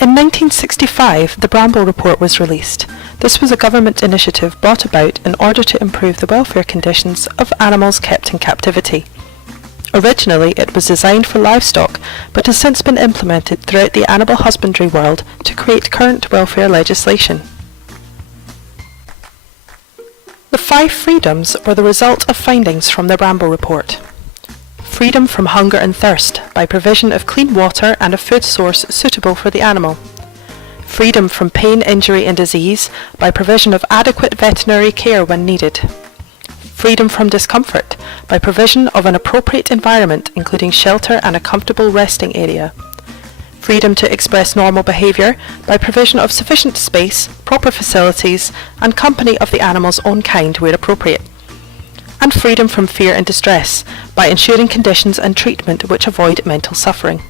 In 1965, the Bramble Report was released. This was a government initiative brought about in order to improve the welfare conditions of animals kept in captivity. Originally, it was designed for livestock, but has since been implemented throughout the animal husbandry world to create current welfare legislation. The 5 freedoms were the result of findings from the Bramble Report. Freedom from hunger and thirst by provision of clean water and a food source suitable for the animal. Freedom from pain, injury and disease by provision of adequate veterinary care when needed. Freedom from discomfort by provision of an appropriate environment including shelter and a comfortable resting area. Freedom to express normal behaviour by provision of sufficient space, proper facilities and company of the animal's own kind where appropriate. And freedom from fear and distress by ensuring conditions and treatment which avoid mental suffering.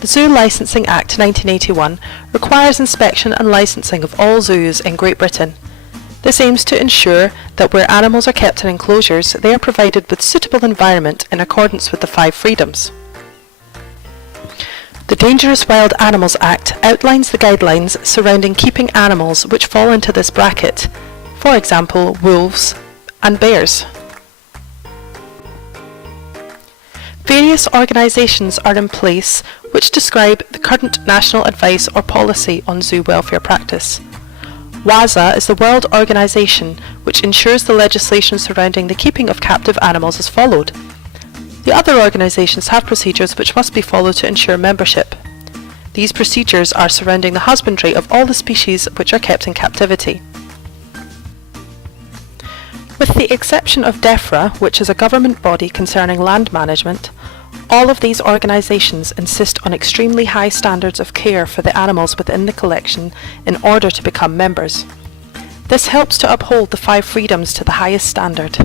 The Zoo Licensing Act 1981 requires inspection and licensing of all zoos in Great Britain. This aims to ensure that where animals are kept in enclosures, they are provided with suitable environment in accordance with the 5 freedoms. The Dangerous Wild Animals Act outlines the guidelines surrounding keeping animals which fall into this bracket, for example, wolves and bears. Various organisations are in place which describe the current national advice or policy on zoo welfare practice. WASA is the world organisation which ensures the legislation surrounding the keeping of captive animals is followed. The other organisations have procedures which must be followed to ensure membership. These procedures are surrounding the husbandry of all the species which are kept in captivity. With the exception of DEFRA, which is a government body concerning land management, all of these organisations insist on extremely high standards of care for the animals within the collection in order to become members. This helps to uphold the 5 freedoms to the highest standard.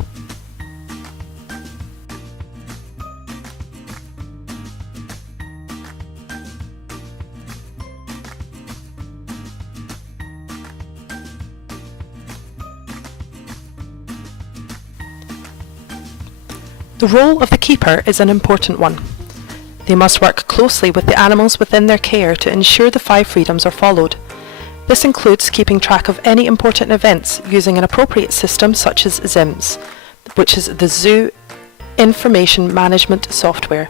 The role of the keeper is an important one. They must work closely with the animals within their care to ensure the 5 freedoms are followed. This includes keeping track of any important events using an appropriate system such as ZIMS, which is the Zoo Information Management Software.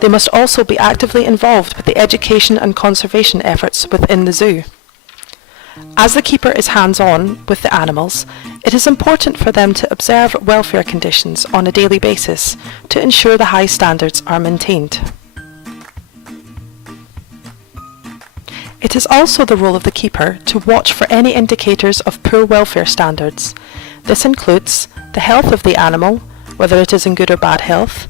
They must also be actively involved with the education and conservation efforts within the zoo. As the keeper is hands-on with the animals, it is important for them to observe welfare conditions on a daily basis to ensure the high standards are maintained. It is also the role of the keeper to watch for any indicators of poor welfare standards. This includes the health of the animal, whether it is in good or bad health,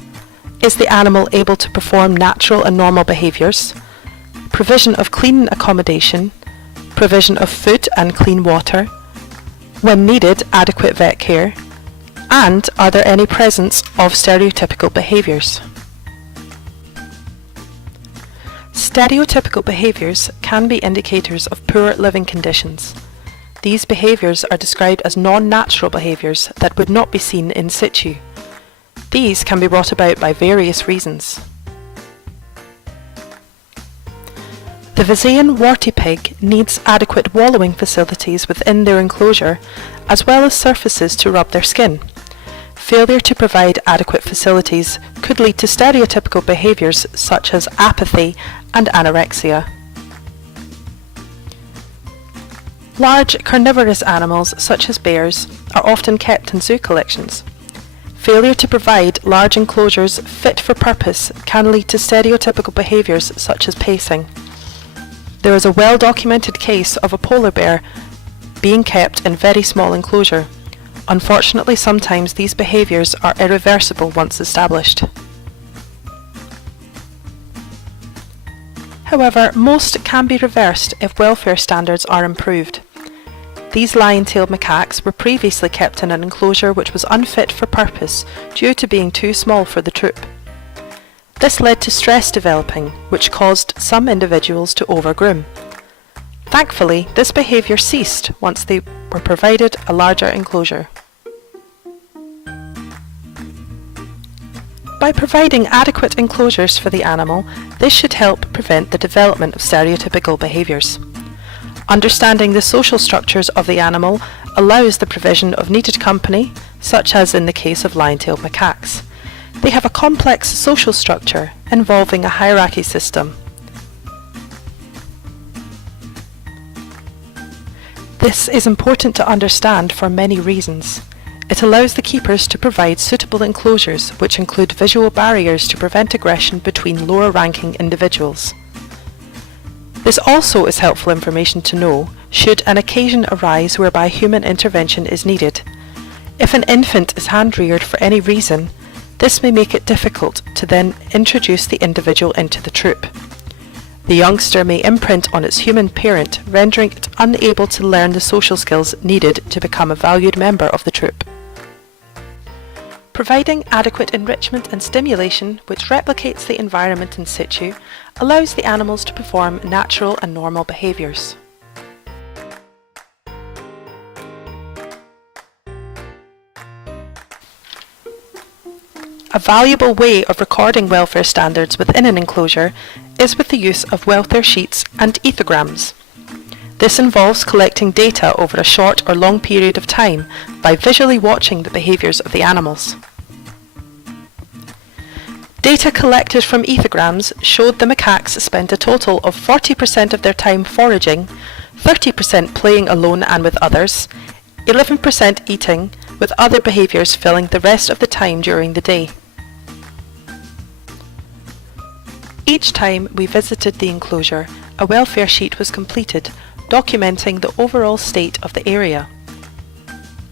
is the animal able to perform natural and normal behaviours, provision of clean accommodation, provision of food and clean water, when needed adequate vet care, and are there any presence of stereotypical behaviours. Stereotypical behaviours can be indicators of poor living conditions. These behaviours are described as non-natural behaviours that would not be seen in situ. These can be brought about by various reasons. The Visayan warty pig needs adequate wallowing facilities within their enclosure, as well as surfaces to rub their skin. Failure to provide adequate facilities could lead to stereotypical behaviours such as apathy and anorexia. Large carnivorous animals such as bears are often kept in zoo collections. Failure to provide large enclosures fit for purpose can lead to stereotypical behaviours such as pacing. There is a well-documented case of a polar bear being kept in very small enclosure. Unfortunately, sometimes these behaviours are irreversible once established. However, most can be reversed if welfare standards are improved. These lion-tailed macaques were previously kept in an enclosure which was unfit for purpose due to being too small for the troop. This led to stress developing, which caused some individuals to overgroom. Thankfully, this behaviour ceased once they were provided a larger enclosure. By providing adequate enclosures for the animal, this should help prevent the development of stereotypical behaviours. Understanding the social structures of the animal allows the provision of needed company, such as in the case of lion-tailed macaques. They have a complex social structure involving a hierarchy system. This is important to understand for many reasons. It allows the keepers to provide suitable enclosures, which include visual barriers to prevent aggression between lower-ranking individuals. This also is helpful information to know should an occasion arise whereby human intervention is needed. If an infant is hand-reared for any reason, this may make it difficult to then introduce the individual into the troop. The youngster may imprint on its human parent, rendering it unable to learn the social skills needed to become a valued member of the troop. Providing adequate enrichment and stimulation which replicates the environment in situ allows the animals to perform natural and normal behaviours. A valuable way of recording welfare standards within an enclosure is with the use of welfare sheets and ethograms. This involves collecting data over a short or long period of time by visually watching the behaviours of the animals. Data collected from ethograms showed the macaques spent a total of 40% of their time foraging, 30% playing alone and with others, 11% eating, with other behaviours filling the rest of the time during the day. Each time we visited the enclosure, a welfare sheet was completed, documenting the overall state of the area.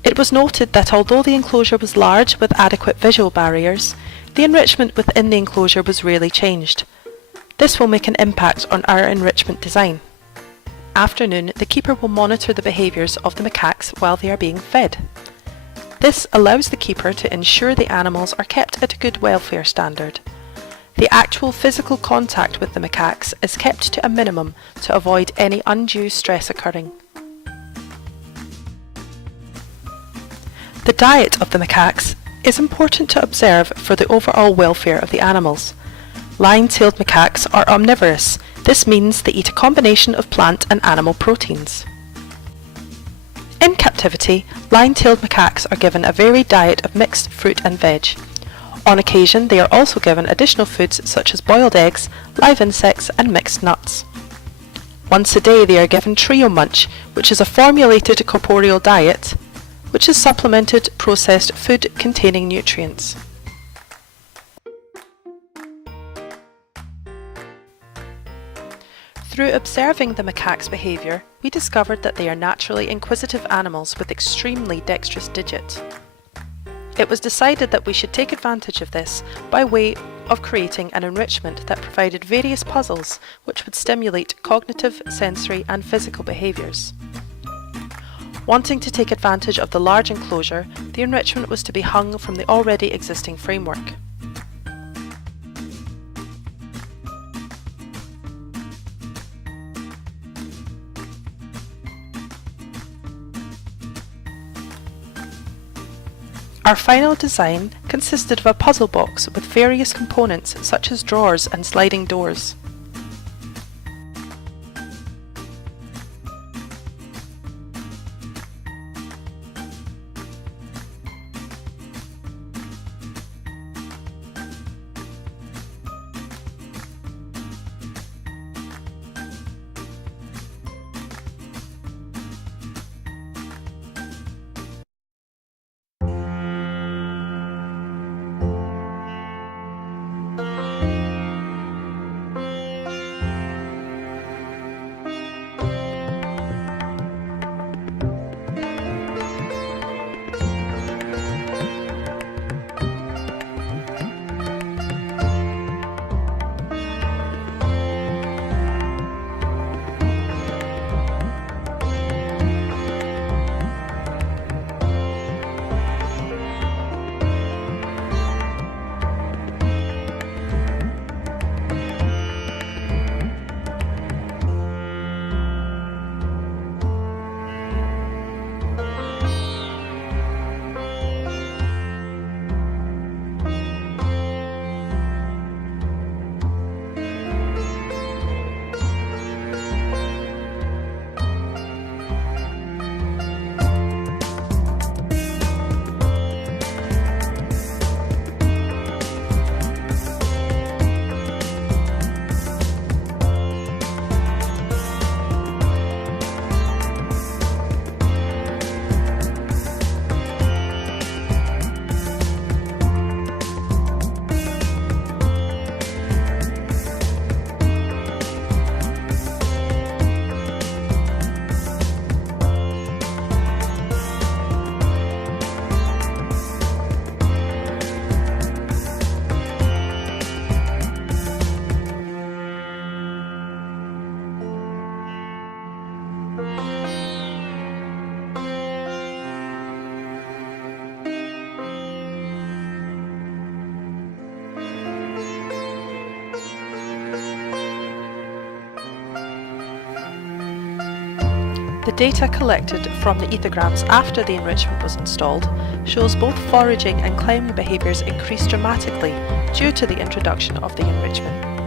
It was noted that although the enclosure was large with adequate visual barriers, the enrichment within the enclosure was rarely changed. This will make an impact on our enrichment design. Afternoon, the keeper will monitor the behaviours of the macaques while they are being fed. This allows the keeper to ensure the animals are kept at a good welfare standard. The actual physical contact with the macaques is kept to a minimum to avoid any undue stress occurring. The diet of the macaques is important to observe for the overall welfare of the animals. Lion-tailed macaques are omnivorous. This means they eat a combination of plant and animal proteins. In captivity, lion-tailed macaques are given a varied diet of mixed fruit and veg. On occasion, they are also given additional foods such as boiled eggs, live insects and mixed nuts. Once a day they are given trio munch, which is a formulated corporeal diet, which is supplemented processed food containing nutrients. Through observing the macaques' behaviour, we discovered that they are naturally inquisitive animals with extremely dexterous digits. It was decided that we should take advantage of this by way of creating an enrichment that provided various puzzles which would stimulate cognitive, sensory and physical behaviours. Wanting to take advantage of the large enclosure, the enrichment was to be hung from the already existing framework. Our final design consisted of a puzzle box with various components such as drawers and sliding doors. The data collected from the ethograms after the enrichment was installed shows both foraging and climbing behaviours increased dramatically due to the introduction of the enrichment.